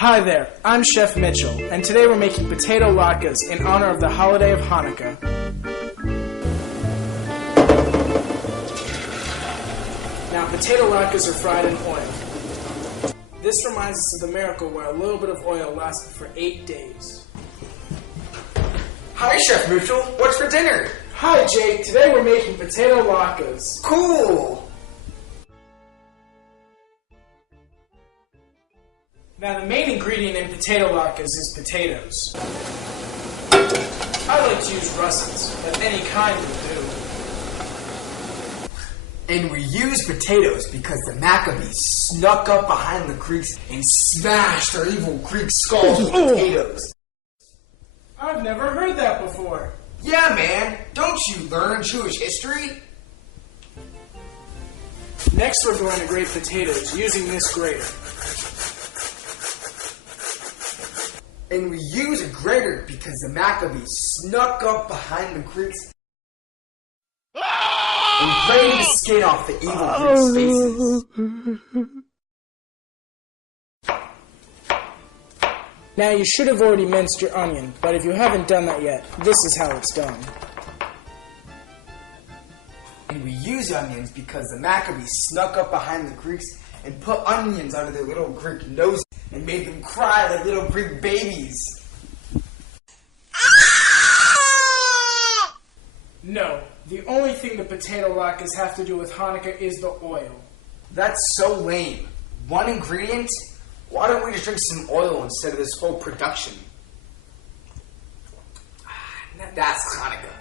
Hi there, I'm Chef Mitchell, and today we're making potato latkes in honor of the holiday of Hanukkah. Now, potato latkes are fried in oil. This reminds us of the miracle where a little bit of oil lasted for 8 days. Hi, Chef Mitchell. What's for dinner? Hi, Jake. Today we're making potato latkes. Cool! Now, the main ingredient in potato latkes is potatoes. I like to use russets, but any kind will do. And we use potatoes because the Maccabees snuck up behind the Greeks and smashed their evil Greek skulls with potatoes. I've never heard that before. Yeah, man. Don't you learn Jewish history? Next, we're going to grate potatoes using this grater. And we use a grater because the Maccabees snuck up behind the Greeks and grated the skin off the evil Greeks' faces. Now, you should have already minced your onion, but if you haven't done that yet, this is how it's done. And we use onions because the Maccabees snuck up behind the Greeks and put onions under their little Greek noses and made them cry like little Greek babies. No, the only thing the potato latkes have to do with Hanukkah is the oil. That's so lame. One ingredient? Why don't we just drink some oil instead of this whole production? That's Hanukkah.